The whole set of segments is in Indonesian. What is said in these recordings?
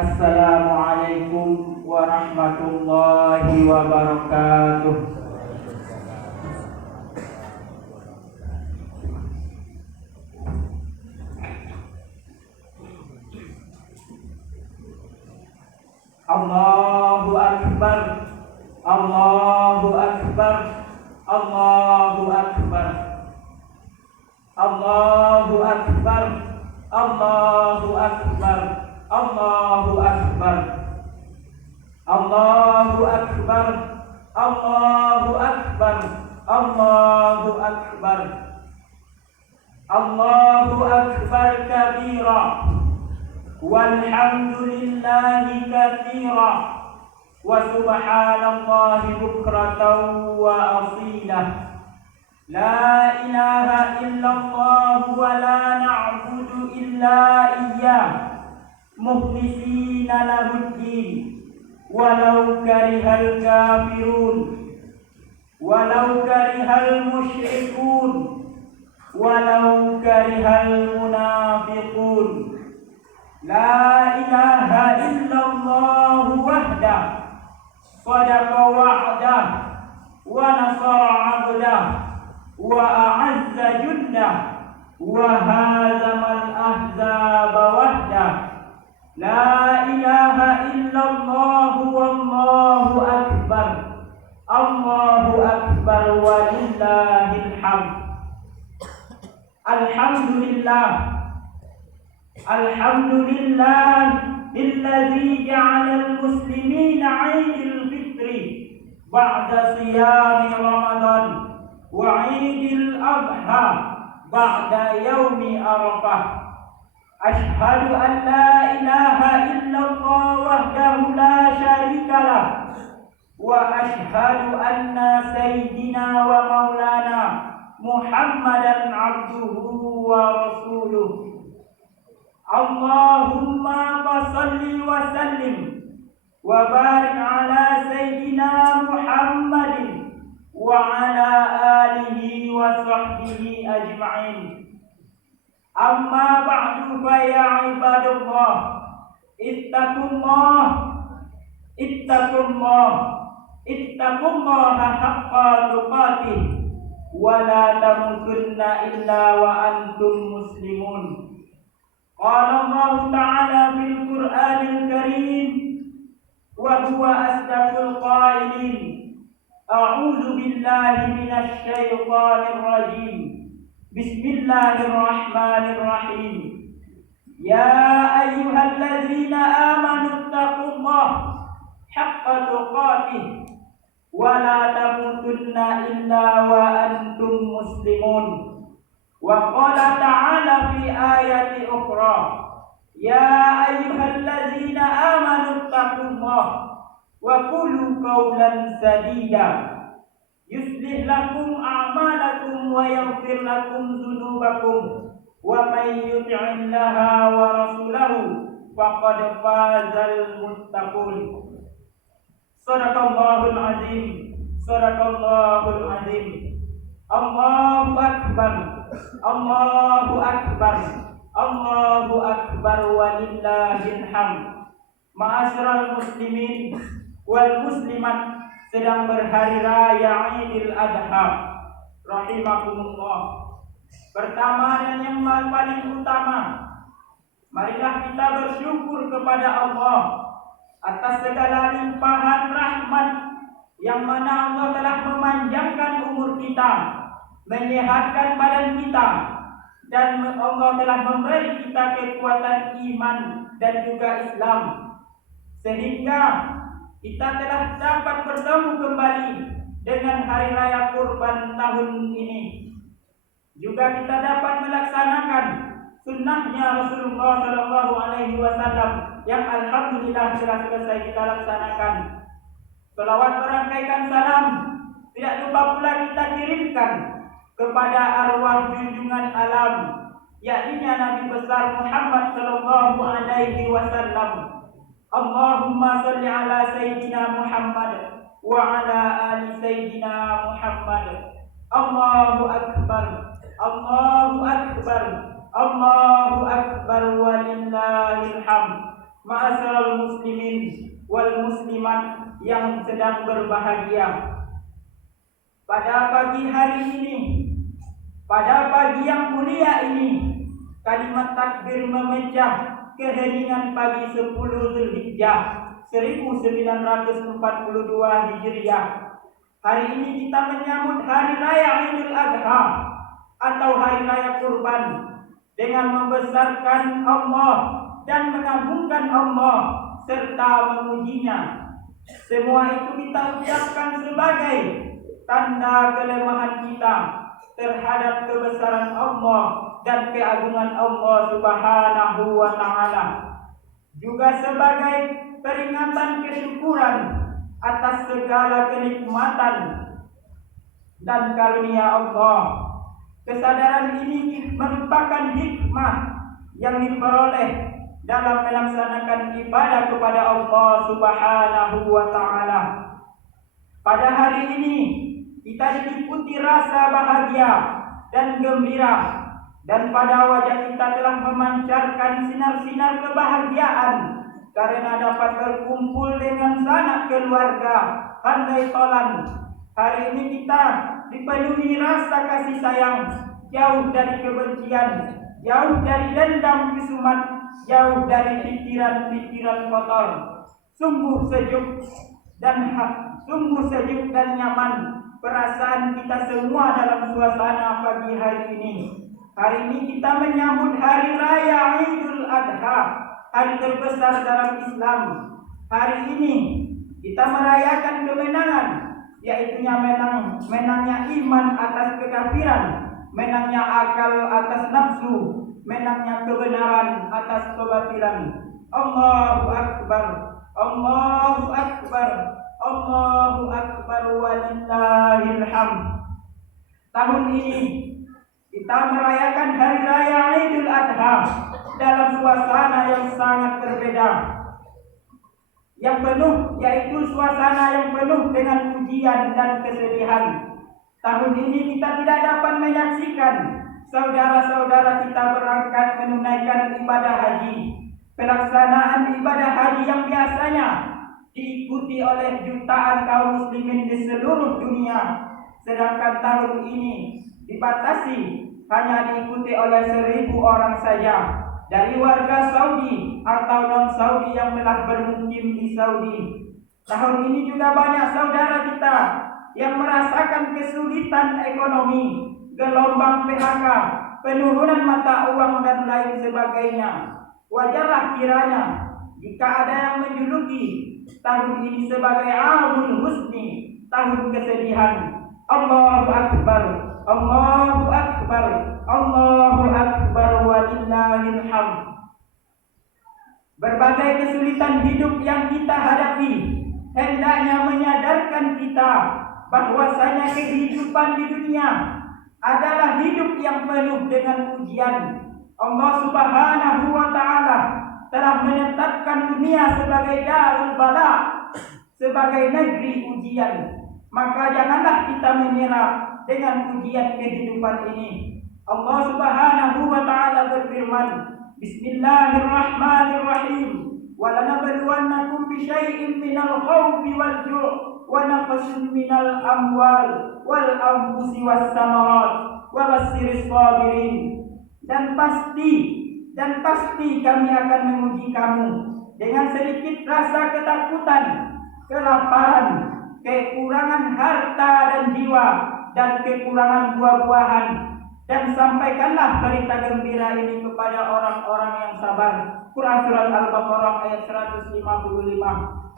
Assalamualaikum warahmatullahi wabarakatuh. Allahu Akbar, Allahu Akbar, Allahu Akbar, Allahu Akbar, Allahu Akbar, Allahu Akbar, Allahu Akbar, Allahu Akbar, Allahu Akbar, Allahu Akbar kabira, walhamdulillahi katsira, wa subhanallahi bukratan wa asila. La ilaha illallah wa la na'budu illa iyyah, mukhlisina lahuddin, walau karihal kafirun, walau karihal musyrikun, walau karihal munafiqun. La ilaha illallah wahdah, sadaqa wa'dah, wa nasara 'abdah, wa a'azza jundah, wa hazamal ahzaba wahdah. La ilaha illallah wallahu akbar, Allahu akbar walillahil hamd. Alhamdulillah, alhamdulillah alladzi ja'ala al-muslimina 'idil fitri ba'da siyami ramadan wa 'idil adha ba'da yaumi arafah. Ashhadu an la ilaha illallah wahdahu la syarika lah, wa ashhadu anna sayyidina wa maulana Muhammadan abduhu wa rasuluh. Allahumma salli wa sallim wa barik ala sayyidina Muhammadin wa ala alihi wa sahbihi ajma'in. Amma ba'du fa ya ibadallah, ittaqullah, ittaqullah, ittaqullaha haqqa tuqatih wa la tamutunna illa wa antum muslimun. Qala Allah Ta'ala fil Qur'anil Karim wa huwa asdaqul qailin. A'udzu billahi minasy syaithanir rajim. Bismillahirrahmanirrahim. Ya ayyuhalladzina amanu taqullaha haqqa tuqatih wa la tamutunna illa wa antum muslimun. Wa qala ta'ala fi ayati ukhra, ya ayyuhalladzina amanu taqullaha wa qulu qawlan sadida yuslih lakum a'malakum wa yaghfir lakum dzunubakum wa may yuti'illaha wa rasulahu faqad fazal muttaqun. Shadaqallahul azim. Shadaqallahul azim. Allahu akbar. Allahu akbar. Allahu akbar walillahil hamd. Ma'asyiral muslimin wal muslimat sedang berhari raya Idul Adha rahimakumullah. Pertama dan yang paling utama, marilah kita bersyukur kepada Allah atas segala limpahan rahmat yang mana Allah telah memanjangkan umur kita, menyehatkan badan kita, dan Allah telah memberi kita kekuatan iman dan juga Islam, sehingga kita telah dapat bertemu kembali dengan hari raya Kurban tahun ini. Juga kita dapat melaksanakan sunnahnya Rasulullah Shallallahu Alaihi Wasallam yang alhamdulillah telah selesai kita laksanakan. Selawat berangkaikan salam tidak lupa pula kita kirimkan kepada arwah junjungan alam, yakni Nabi besar Muhammad Shallallahu Alaihi Wasallam. Allahumma sholli ala Sayyidina Muhammad wa ala ali Sayyidina Muhammad. Allahu akbar. Allahu akbar. Allahu akbar walillahil hamd. Ma'asyiral muslimin wal muslimat yang sedang berbahagia. Pada pagi hari ini, pada pagi yang mulia ini, kalimat takbir memecah keheningan pagi 10 Zulhijjah 1942 Hijriah. Hari ini kita menyambut hari raya Idul Adha atau hari raya Kurban dengan membesarkan Allah dan mengagungkan Allah serta memujinya. Semua itu kita ucapkan sebagai tanda kelemahan kita terhadap kebesaran Allah dan keagungan Allah Subhanahu wa Ta'ala, juga sebagai peringatan kesyukuran atas segala kenikmatan dan karunia Allah. Kesadaran ini merupakan hikmah yang diperoleh dalam melaksanakan ibadah kepada Allah Subhanahu wa Ta'ala. Pada hari ini kita diliputi rasa bahagia dan gembira, dan pada wajah kita telah memancarkan sinar-sinar kebahagiaan karena dapat berkumpul dengan sanak keluarga handai tolan. Hari ini kita dipenuhi rasa kasih sayang, jauh dari kebencian, jauh dari dendam kesumat, jauh dari pikiran-pikiran kotor. Sungguh sejuk dan nyaman perasaan kita semua dalam suasana pagi hari ini. Hari ini kita menyambut hari raya Idul Adha, hari terbesar dalam Islam. Hari ini kita merayakan kemenangan, yaitu menangnya iman atas kekafiran, menangnya akal atas nafsu, menangnya kebenaran atas kebatilan. Allahu akbar. Allahu akbar. Allahu akbar walillahil hamd. Tahun ini kita merayakan hari raya Idul Adha dalam suasana yang sangat berbeda, yaitu suasana yang penuh dengan pujian dan kesedihan. Tahun ini kita tidak dapat menyaksikan saudara-saudara kita berangkat menunaikan ibadah haji. Pelaksanaan ibadah haji yang biasanya diikuti oleh jutaan kaum muslimin di seluruh dunia, sedangkan tahun ini dibatasi hanya diikuti oleh 1.000 orang saja dari warga Saudi atau non-Saudi yang telah bermukim di Saudi. Tahun ini juga banyak saudara kita yang merasakan kesulitan ekonomi, gelombang PHK, penurunan mata uang dan lain sebagainya. Wajarlah kiranya jika ada yang menjuluki tahun ini sebagai Amul Husni, tahun kesedihan. Allahu Akbar, Allahu Akbar, Allahu Akbar, walillahil hamd. Berbagai kesulitan hidup yang kita hadapi hendaknya menyadarkan kita bahwasanya kehidupan di dunia adalah hidup yang penuh dengan ujian. Allah Subhanahu wa taala telah menetapkan dunia sebagai darul bala, sebagai negeri ujian. Maka janganlah kita menyerah dengan ujian kehidupan ini. Allah Subhanahu wa taala berfirman, Bismillahirrahmanirrahim. وَلَنَبْلُوَنَّكُمْ بِشَيْءٍ مِنَ الْخَوْفِ وَالْجُوعِ وَنَقْصٍ مِنَ الْأَمْوَالِ وَالْأَنْفُسِ وَالثَّمَرَاتِ وَبَشِّرِ الصَّابِرِينَ. Dan pasti kami akan menguji kamu dengan sedikit rasa ketakutan, kelaparan, kekurangan harta dan jiwa, dan kekurangan buah-buahan. Dan sampaikanlah berita gembira ini kepada orang-orang yang sabar. Quran Surah Al-Baqarah ayat 155.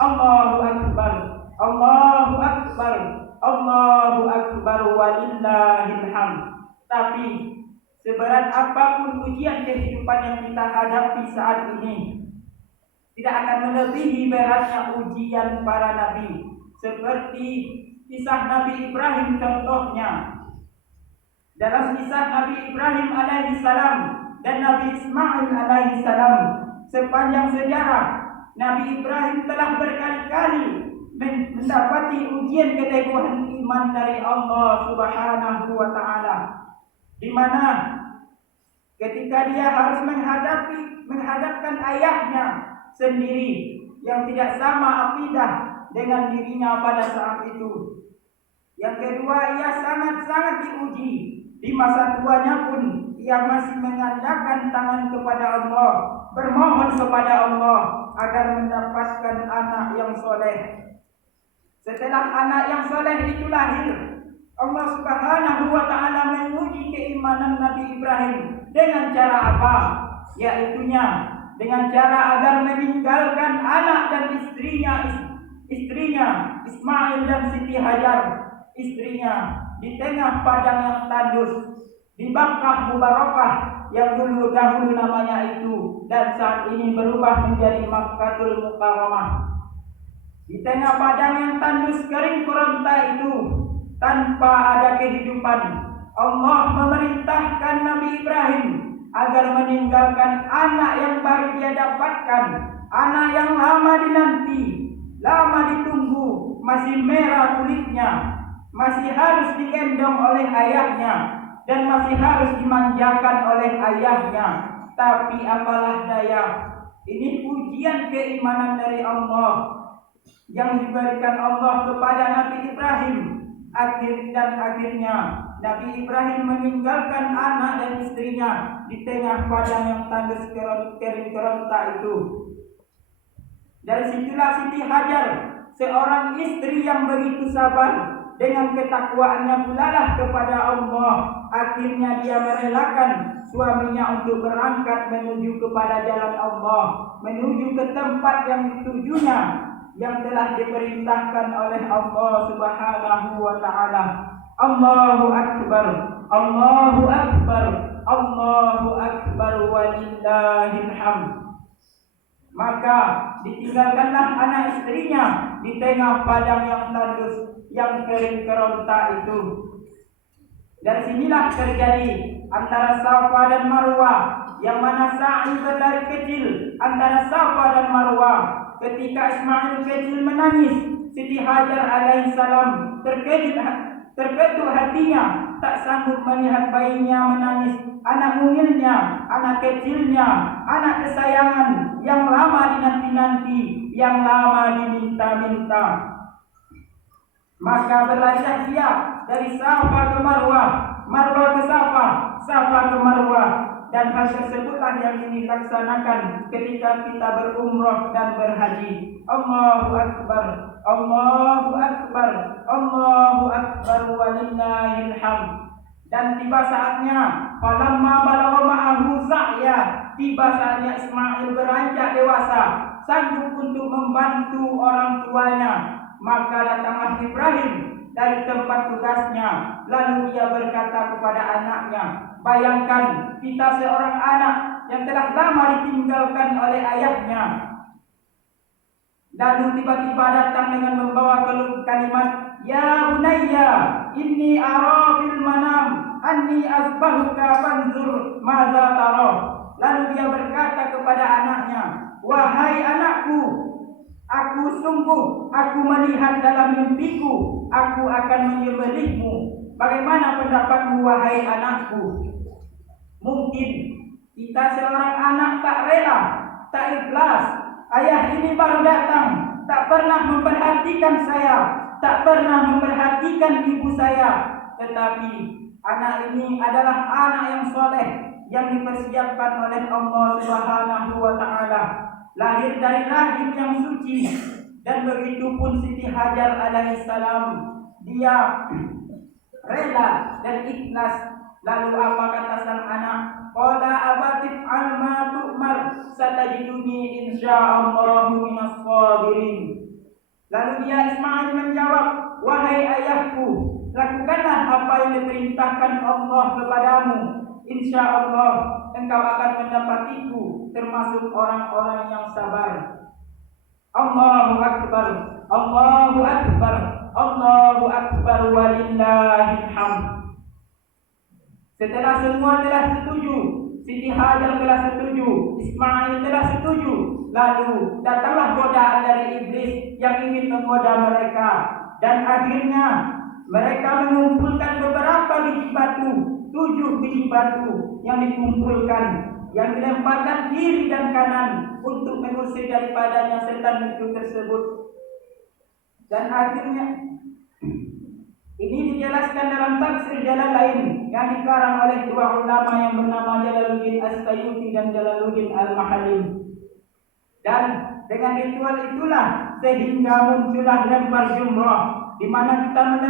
Allahu Akbar, Allahu Akbar, Allahu Akbar, walillahil hamd. Tapi seberat apapun ujian kehidupan yang kita hadapi saat ini, tidak akan melebihi beratnya ujian para nabi. Seperti kisah Nabi Ibrahim contohnya. Dalam kisah Nabi Ibrahim alaihi salam dan Nabi Ismail alaihi salam, sepanjang sejarah Nabi Ibrahim telah berkali-kali mendapati ujian keteguhan iman dari Allah Subhanahu wa taala, di mana ketika dia harus menghadapkan ayahnya sendiri yang tidak sama akidah dengan dirinya pada saat itu. Yang kedua, ia sangat-sangat diuji. Di masa tuanya pun ia masih mengandalkan tangan kepada Allah, bermohon kepada Allah agar mendapatkan anak yang soleh. Setelah anak yang soleh itu lahir, Allah Subhanahu wa taala menguji keimanan Nabi Ibrahim dengan cara apa? Yaitunya dengan cara agar meninggalkan anak dan istrinya Ismail dan Siti Hajar, istrinya, di tengah padang yang tandus, di Makkah Mubarakah yang dahulu namanya itu, dan saat ini berubah menjadi Makkahul Mukarramah. Di tengah padang yang tandus kering keronta itu, tanpa ada kehidupan, Allah memerintahkan Nabi Ibrahim agar meninggalkan anak yang baru dia dapatkan, anak yang lama dinanti, lama ditunggu, masih merah kulitnya, masih harus digendong oleh ayahnya, dan masih harus dimanjakan oleh ayahnya. Tapi apalah daya, ini ujian keimanan dari Allah yang diberikan Allah kepada Nabi Ibrahim. Akhirnya Nabi Ibrahim meninggalkan anak dan istrinya di tengah padang yang tandus kering keronta itu. Dari situlah Siti Hajar, seorang istri yang begitu sabar, dengan ketakwaannya pulalah kepada Allah, akhirnya dia merelakan suaminya untuk berangkat menuju kepada jalan Allah, menuju ke tempat yang ditujunya, yang telah diperintahkan oleh Allah Subhanahu wa taala. Allahu Akbar, Allahu Akbar, Allahu Akbar, walillahil hamd. Maka ditinggalkanlah anak istrinya di tengah padang yang tandus, yang kering keronta itu. Dari sinilah terjadi antara Safa dan Marwah, yang mana sa'i berlari kecil antara Safa dan Marwah. Ketika Ismail kecil menangis, Siti Hajar alaihissalam terketuk hatinya, tak sanggup melihat bayinya menangis, anak mungilnya, anak kecilnya, anak kesayangan yang lama dinanti-nanti, yang lama diminta-minta. Maka berlanjut dia dari Safa ke Marwah, Marwah ke Safa, Safa ke Marwah. Dan hal tersebutlah yang dilaksanakan ketika kita berumrah dan berhaji. Allahu Akbar, Allahu Akbar, Allahu Akbar, walillahil hamd. Dan tiba saatnya, falamma balagha ma'ahu sa'ya, tiba saatnya Ismail beranjak dewasa, sanggup untuk membantu orang tuanya. Maka datanglah Ibrahim dari tempat tugasnya, lalu dia berkata kepada anaknya, bayangkan kita seorang anak yang telah lama ditinggalkan oleh ayahnya, lalu tiba-tiba datang dengan membawa kalimat, ya bunayya inni ara fil manam anni azbahuka fanzur madza tara. Lalu dia berkata kepada anaknya, wahai anakku, aku melihat dalam mimpiku, aku akan menyembelihmu. Bagaimana pendapatmu wahai anakku? Mungkin kita seorang anak tak rela, tak ikhlas. Ayah ini baru datang, tak pernah memperhatikan saya, tak pernah memperhatikan ibu saya. Tetapi anak ini adalah anak yang soleh, yang dipersiapkan oleh Allah Subhanahu wa Ta'ala, lahir dari rahim yang suci. Dan begitu pun Siti Hajar alaihissalam, dia rela dan ikhlas. Lalu apa kata sang anak? Qala abatif alma tu'mar satajiduni insyaallahu minas sabirin. Lalu dia Ismail menjawab, wahai ayahku, lakukanlah apa yang diperintahkan Allah kepadamu. Insyaallah engkau akan mendapatiku termasuk orang-orang yang sabar. Allahu Akbar, Allahu Akbar, Allahu Akbar, walillahil hamd. Setelah semua telah setuju, Siti Hajar telah setuju, Ismail telah setuju, lalu datanglah godaan dari iblis yang ingin menggoda mereka. Dan akhirnya mereka mengumpulkan beberapa biji batu, 7 biji batu yang dikumpulkan, yang dilemparkan kiri dan kanan untuk mengusir daripadanya setan itu tersebut. Dan akhirnya ini dijelaskan dalam tafsir jalan lain yang dikarang oleh dua ulama yang bernama Jalaluddin As-Sayuti dan Jalaluddin Al-Mahalim. Dan dengan ritual itulah sehingga muncullah lempar jumrah, di mana kita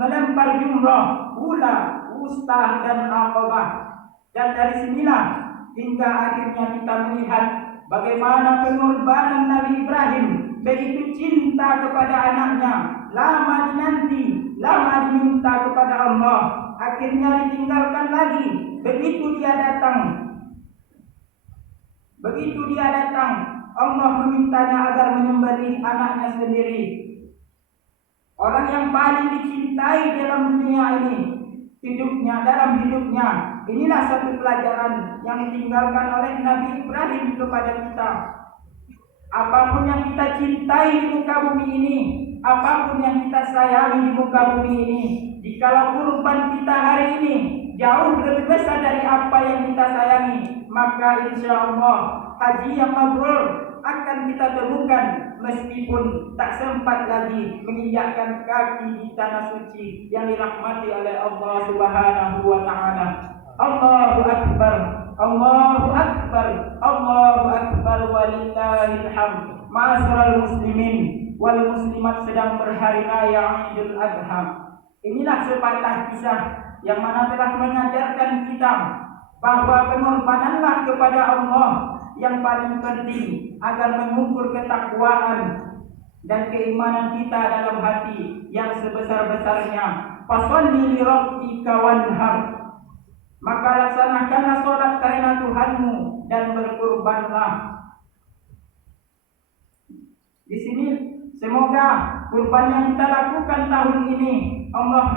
melempar jumrah, ula, wusta dan aqabah. Dan dari sinilah hingga akhirnya kita melihat bagaimana pengorbanan Nabi Ibrahim begitu cinta kepada anaknya, lama dinanti, lama diminta kepada Allah, akhirnya ditinggalkan lagi. Begitu dia datang, Allah memintanya agar menyembelih anaknya sendiri. Orang yang paling dicintai dalam dunia ini, dalam hidupnya. Inilah satu pelajaran yang ditinggalkan oleh Nabi Ibrahim kepada kita. Apapun yang kita cintai di muka bumi ini, apapun yang kita sayangi di muka bumi ini, jikalau kurban kita hari ini jauh lebih besar dari apa yang kita sayangi, maka insya Allah haji yang mabrur akan kita temukan meskipun tak sempat lagi menginjakkan kaki di tanah suci yang dirahmati oleh Allah Subhanahu wa Ta'ala. Allahu Akbar, Allahu Akbar, Allahu Akbar, walillahil hamd. Ma'asyiral muslimin wal muslimat, sedang berhari raya Idul Adha. Inilah sepatah kisah yang mana telah mengajarkan kita bahwa pengorbananlah kepada Allah yang paling penting agar mengukur ketakwaan dan keimanan kita dalam hati yang sebesar-besarnya. Fasholli li rabbika wanhar, maka laksanakanlah sholat karena Tuhanmu dan berkurbanlah. Di sini semoga kurban yang kita lakukan tahun ini Allah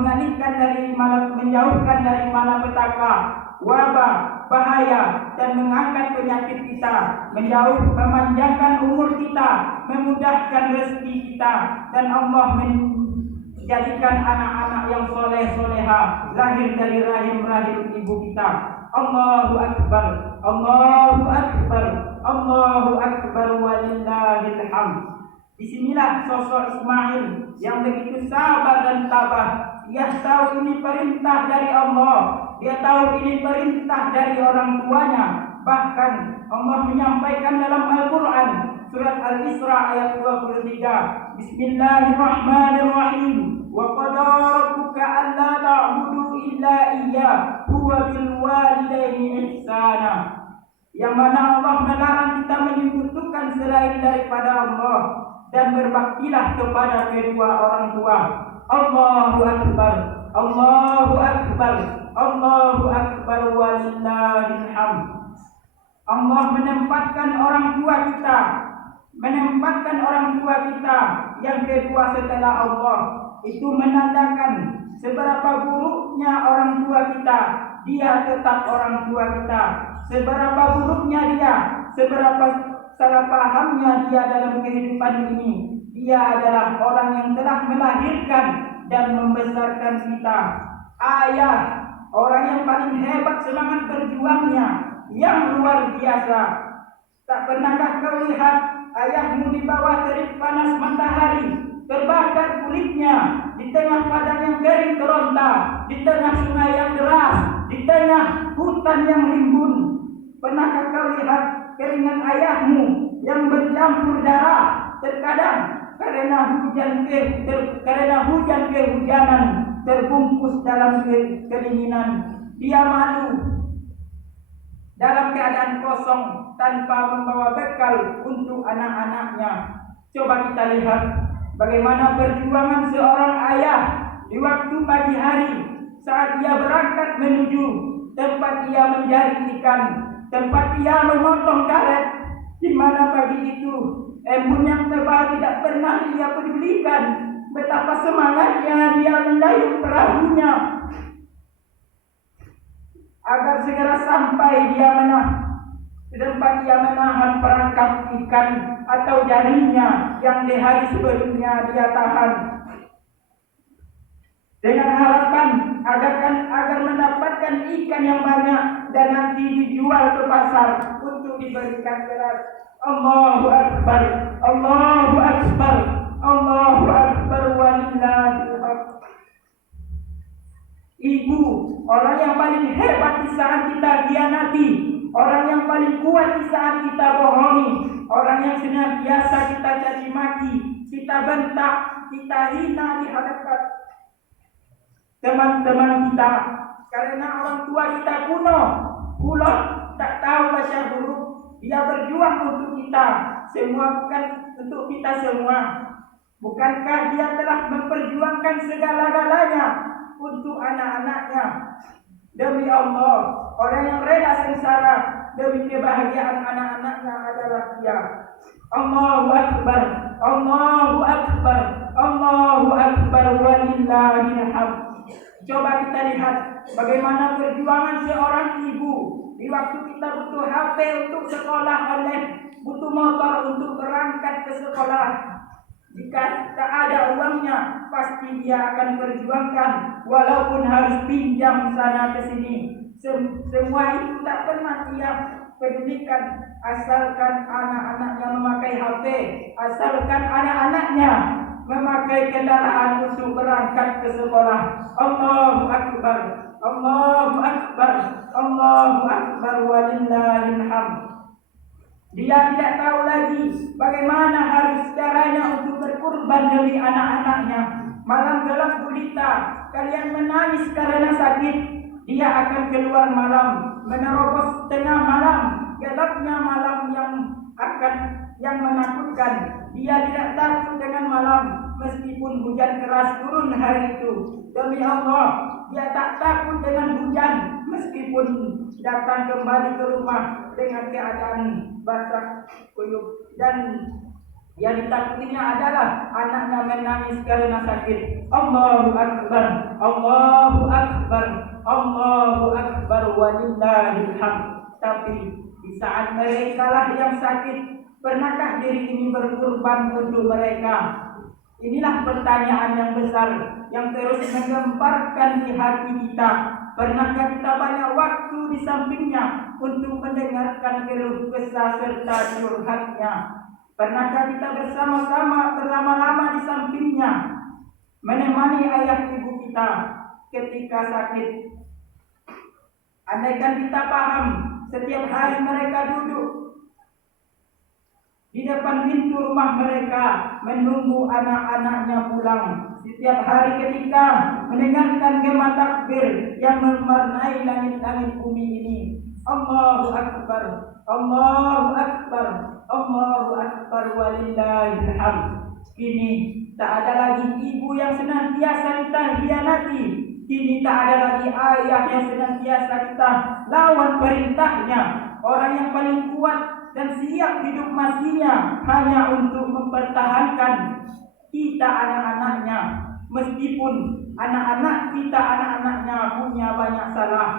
mengalihkan dari menjauhkan dari malapetaka, wabah, bahaya, dan mengangkat penyakit kita, memanjangkan umur kita, memudahkan rezeki kita, dan Allah menjadikan anak-anak yang soleh-soleha lahir dari rahim-rahim ibu kita. Allahu Akbar, Allahu Akbar, Allahu Akbar walillahil hamd. Disinilah sosok Ismail yang begitu sabar dan tabah. Dia tahu ini perintah dari Allah. Dia tahu ini perintah dari orang tuanya. Bahkan Allah menyampaikan dalam Al-Quran surat Al-Isra ayat 23. Bismillahirrahmanirrahim. Wa qada rabbuka alla ta'budu illa iyyah huwa bil walidaini ihsana. Yang mana Allah melarang kita menyekutukan selain daripada Allah dan berbaktilah kepada kedua orang tua. Allahu Akbar, Allahu Akbar, Allahu Akbar walillahil hamd. Allah menempatkan orang tua kita, yang kedua setelah Allah. Itu menandakan seberapa buruknya orang tua kita, dia tetap orang tua kita. Seberapa buruknya dia, seberapa salah pahamnya dia dalam kehidupan ini, dia adalah orang yang telah melahirkan dan membesarkan kita. Ayah, orang yang paling hebat semangat berjuangnya, yang luar biasa. Tak pernahkah kau lihat ayahmu di bawah terik panas matahari, terbakar kulitnya, di tengah padang yang kering keronta, di tengah sungai yang deras, di tengah hutan yang rimbun? Pernahkah kau lihat keringat ayahmu yang bercampur darah, terkadang karena hujan kehujanan terbungkus dalam kedinginan? Dia malu dalam keadaan kosong tanpa membawa bekal untuk anak-anaknya. Coba kita lihat bagaimana perjuangan seorang ayah di waktu pagi hari saat dia berangkat menuju tempat ia menjaring ikan, tempat ia memotong karet, di mana pagi itu embun yang tebal tidak pernah ia pedulikan. Betapa semangatnya dia mendayung perahunya agar segera sampai di tempat dia menahan perangkap ikan atau jaringnya yang di hari sebelumnya dia tahan, dengan harapan agar mendapatkan ikan yang banyak dan nanti dijual ke pasar untuk diberikan beras. Allahu Akbar, Allahu Akbar, Allahu Akbar walillahil hamd. Ibu, orang yang paling hebat di saat kita khianati, orang yang paling kuat di saat kita bohongi, orang yang senantiasa kita caci maki, kita bentak, kita hina di hadapan teman-teman kita, karena orang tua kita kuno, kulot, tak tahu baca huruf. Dia berjuang untuk kita semua, bukan untuk kita semua. Bukankah dia telah memperjuangkan segala-galanya untuk anak-anaknya? Demi Allah, orang yang rela sengsara demi kebahagiaan anak-anaknya adalah dia. Allahu Akbar, Allahu Akbar, Allahu Akbar walillahil hamd. Coba kita lihat bagaimana perjuangan seorang ibu di waktu kita butuh HP untuk sekolah online, butuh motor untuk berangkat ke sekolah. Jika tak ada uangnya, pasti dia akan perjuangkan walaupun harus pinjam sana ke sini. Semua itu tak pernah dia pedulikan, asalkan anak-anaknya memakai HP, asalkan anak-anaknya memakai kendaraan untuk berangkat ke sekolah. Allahu Akbar, Allahu Akbar, Allahu Akbar walillahil hamd. Dia tidak tahu lagi bagaimana harus caranya untuk berkorban demi anak-anaknya. Malam gelap gulita, kalian menangis karena sakit. Dia akan keluar malam, menerobos tengah malam, gelapnya malam yang menakutkan. Dia tidak takut dengan malam, meskipun hujan keras turun hari itu. Demi Allah, dia tak takut dengan hujan, meskipun datang kembali ke rumah dengan keadaan basah kuyup. Dan yang ditakutinya adalah anaknya menangis karena sakit. Allahu Akbar, Allahu Akbar, Allahu Akbar walillahil hamd. Tapi di saat mereka lah yang sakit, pernahkah diri ini berkorban untuk mereka? Inilah pertanyaan yang besar yang terus menggemparkan di hati kita. Pernahkah kita banyak waktu di sampingnya untuk mendengarkan keluh kesah serta curhatnya? Pernahkah kita bersama-sama berlama-lama di sampingnya, menemani ayah ibu kita ketika sakit? Andaikan kita paham, setiap hari mereka duduk di depan pintu rumah mereka menunggu anak-anaknya pulang. Setiap hari ketika mendengarkan gema takbir yang mewarnai langit-langit bumi ini. Allahu Akbar, Allahu Akbar, Allahu Akbar walillahil hamd. Kini tak ada lagi ibu yang senantiasa kita hianati. Kini tak ada lagi ayah yang senantiasa kita lawan perintahnya. Orang yang paling kuat dan siap hidup matinya hanya untuk mempertahankan kita anak-anaknya. Meskipun anak-anak kita anak-anaknya punya banyak salah.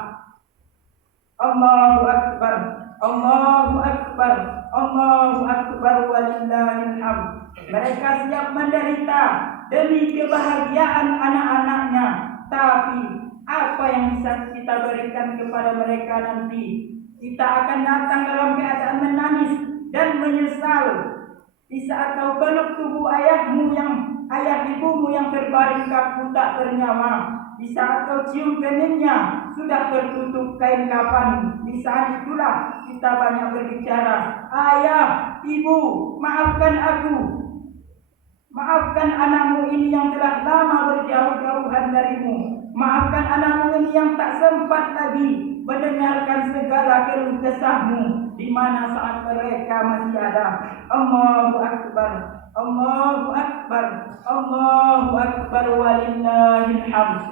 Allahu Akbar, Allahu Akbar, Allahu Akbar walillahil hamd. Mereka siap menderita demi kebahagiaan anak-anaknya. Tapi apa yang bisa kita berikan kepada mereka nanti? Kita akan datang dalam keadaan menangis dan menyesal di saat kau peluk tubuh ayah ibumu yang terbaring kaku tak bernyawa. Di saat kau cium keningnya sudah tertutup kain kafan. Di saat itulah kita banyak berbicara. Ayah, ibu, maafkan aku. Maafkan anakmu ini yang telah lama berjauh-jauhan darimu. Maafkan anakmu ini yang tak sempat lagi mendengarkan segala keluh kesahmu di mana saat mereka masih ada. Allahu Akbar, Allahu Akbar, Allahu Akbar walillahil hamd.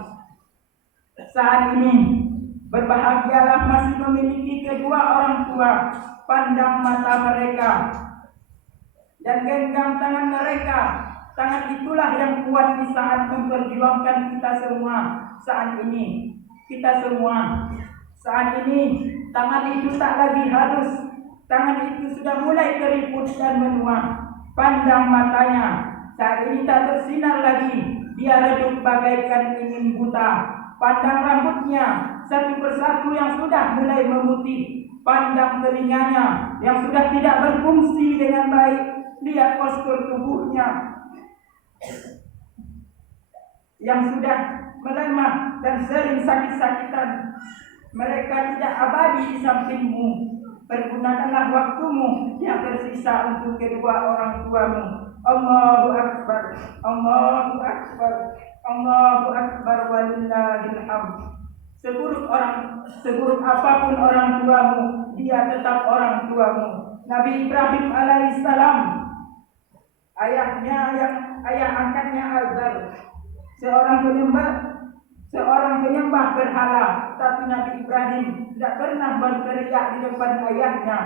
Saat ini berbahagialah masih memiliki kedua orang tua. Pandang mata mereka dan genggam tangan mereka. Tangan itulah yang kuat di saat memperjuangkan kita semua saat ini. Kita semua saat ini tangan itu tak lagi halus. Tangan itu sudah mulai keriput dan menua. Pandang matanya saat ini tak bersinar lagi. Dia redup bagaikan ingin buta. Pandang rambutnya satu persatu yang sudah mulai memutih. Pandang telinganya yang sudah tidak berfungsi dengan baik. Lihat postur tubuhnya yang sudah melemah dan sering sakit-sakitan. Mereka tidak abadi di sampingmu. Pergunakanlah waktumu yang tersisa untuk kedua orang tuamu. Allahu Akbar, Allahu Akbar, Allahu Akbar walillahil hamd. Seburuk apapun orang tuamu, dia tetap orang tuamu. Nabi Ibrahim alaihissalam, ayah angkatnya Azar, seorang penyembah berhala, tapi Nabi Ibrahim tidak pernah berteriak di depan ayahnya.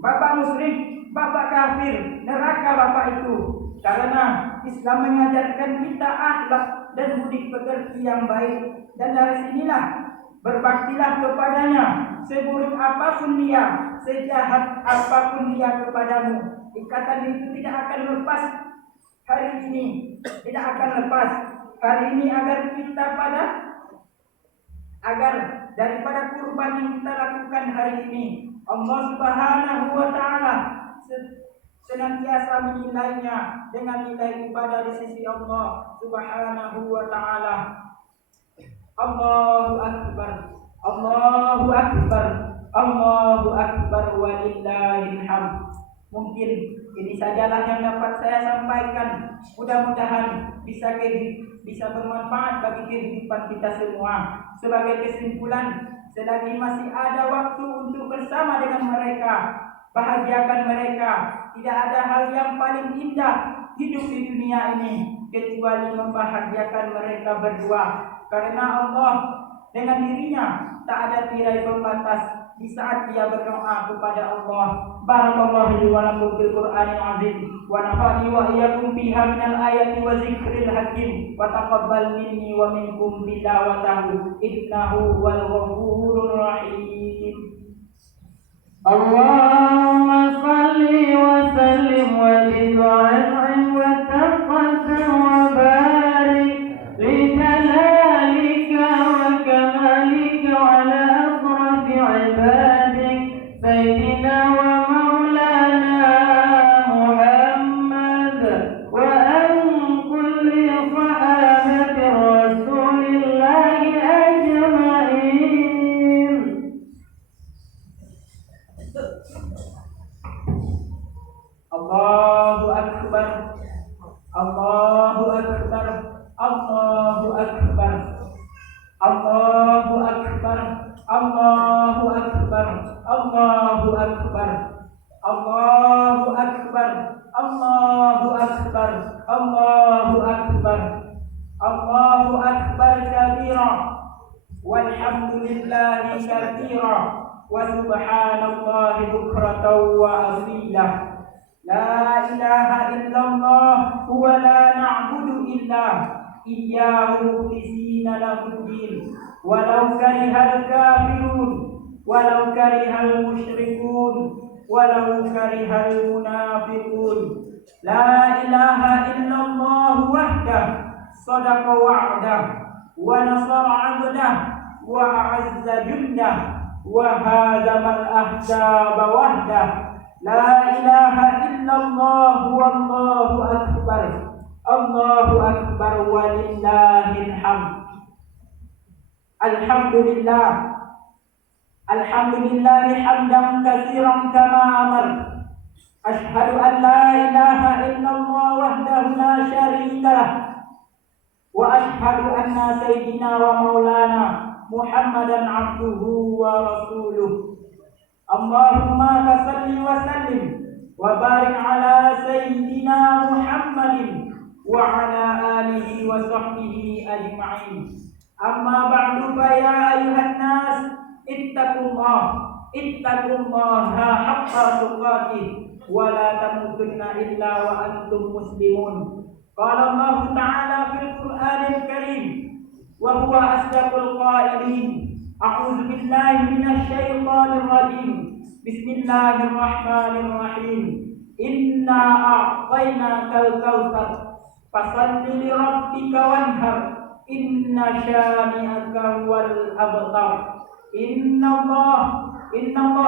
Bapak musyrik, bapak kafir, neraka bapak itu. Karena Islam mengajarkan kita akhlak dan budi pekerti yang baik. Dan dari sinilah berbaktilah kepadanya, seburuk apapun dia, sejahat apapun dia kepadamu. Ikatan itu tidak akan lepas hari ini, tidak akan lepas hari ini agar daripada kurban yang kita lakukan hari ini, Allah Subhanahu wa taala senantiasa menilainya dengan nilai ibadah di sisi Allah Subhanahu wa taala. Allahu Akbar, Allahu Akbar, Allahu Akbar walillahil hamd. Mungkin ini sajalah yang dapat saya sampaikan. Mudah-mudahan bisa bermanfaat bagi kehidupan kita semua. Sebagai kesimpulan, selagi masih ada waktu untuk bersama dengan mereka, bahagiakan mereka. Tidak ada hal yang paling indah hidup di dunia ini kecuali membahagiakan mereka berdua. Karena Allah dengan dirinya tak ada tirai pembatas di saat dia berdoa kepada Allah. Barakallahu li wa lakum fil Qur'anil azim wa nafa'ani wa iyyakum fiha minal ayati wa zikril hakim wa taqabbal minni wa minkum tilawatahu innahu wal ghafurur rahim. Allahumma salli wa sallim wa zid wa an'im wa taqaddam wa barik li jalalika wa akbar, Allahu akbar, Allahu akbar, Allahu akbar, Allahu akbar, Allahu akbar, Allahu akbar, Allahu akbar, Allahu akbar, Allahu akbar kabira, walhamdulillahi katsira, wa subhanallahi bukratan wa asila. La ilaha illallah wa la na'budu illa iyyahu mukhlisina lahu-d-din walau karihal kafirun walau karihal musyrikun walau karihal munafiqun. La ilaha illallah wahdah sadaqa wa'dah wa nasara 'abdah wa a'azza jundah wa hazamal ahzaba wahdah. La ilaha illallah wallahu akbar, Allahu akbar walillahil hamd. Alhamdulillah, alhamdulillahi hamdan katsiran kama amar. Ashhadu an la ilaha illallah wahdahu la syarika lah, wa ashhadu anna sayyidina wa maulana Muhammadan abduhu wa rasuluh. Allahumma salli wa sallim wa barik ala sayyidina Muhammadin wa ala alihi wa sahbihi ajma'in. Amma ba'du, fa ya ayuhan nas ittaqullaha haqqa tuqatih wa la tamutunna illa wa antum muslimun. Qala Allah ta'ala fil Qur'anil Karim wa huwa asdaqul qailin. A'udzu billahi minasy syaithanir rajim. Bismillahirrahmanirrahim. Inna a'tainakal kautsar fasalli li rabbika wanhar. Inna syani'aka huwal abtar. Inna Allah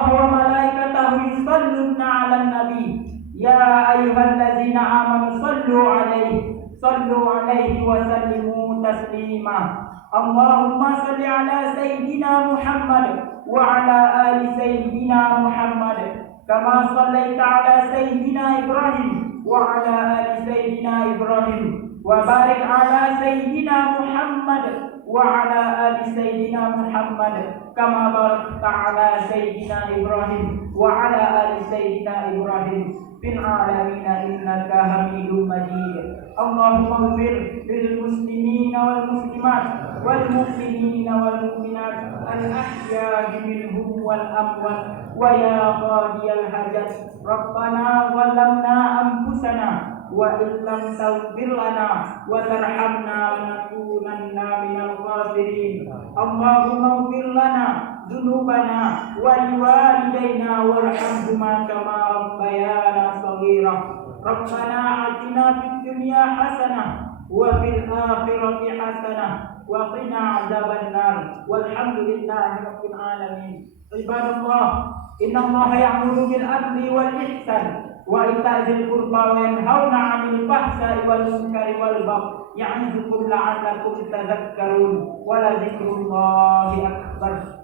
wa malaikatahu yusalluna 'alan nabi. Ya ayyuhallazina amanu sallu 'alaihi wa sallimu taslima. Allahumma salli ala sayyidina Muhammad wa ala ali sayyidina Muhammad kama sallaita ala sayyidina Ibrahim wa ala ali sayyidina Ibrahim wa barik ala sayyidina Muhammad wa ala ali sayyidina Muhammad kama barakta ala sayyidina Ibrahim wa ala ali sayyidina Ibrahim fil alamin innaka Hamidum Majid. Allahumma ighfir lil muslimina wal muslimat wal mu'minina wal mu'minat al ahya'i minhum wal amwat wa ya qadiyal hajat. Rabbana zalamna anfusana wa illam taghfir lana wa tarhamna lanakunanna minal khasirin. Allahumma ighfir lana dzunubana wa liwalidayna warhamhuma kama rabbayana shaghira. Rabbana atina fid dunya hasanah wa fil akhirati hasanah wa qina adzabannar. Walhamdulillahi rabbil alamin. Ibadallah, innallaha ya'muru bil adli wal ihsan wa ita'zil qurba wa yanhauna 'anil fahsya'i wal munkari wal baghi ya'idukum la'allakum tadhakkarun. Wa la dzikrullahi akbar.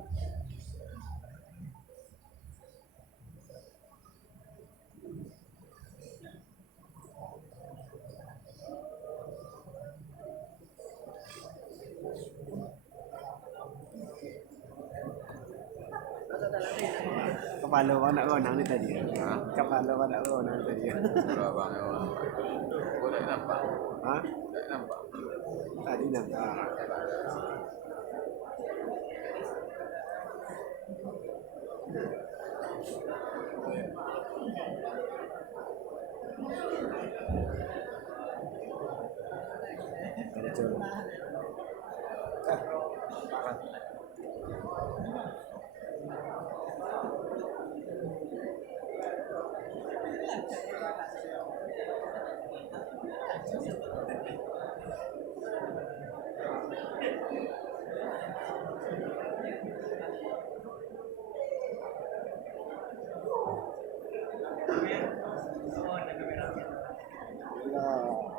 Kepala awak nak ronang ni tadi. Kepala awak nak ronang tadi. Abang awak. Oh, tak nampak. Ha? Tak nampak. Tadi nampak. Betul.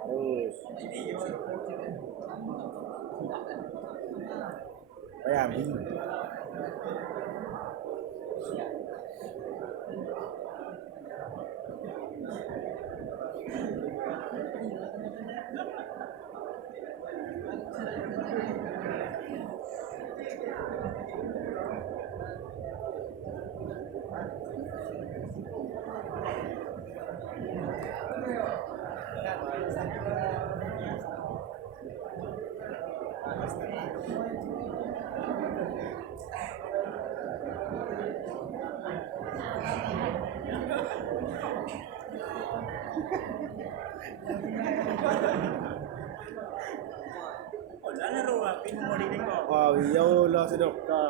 Harus. Bayangin. Wala na ruwa, pinumuli ko. Wow, yo lo sedok ka.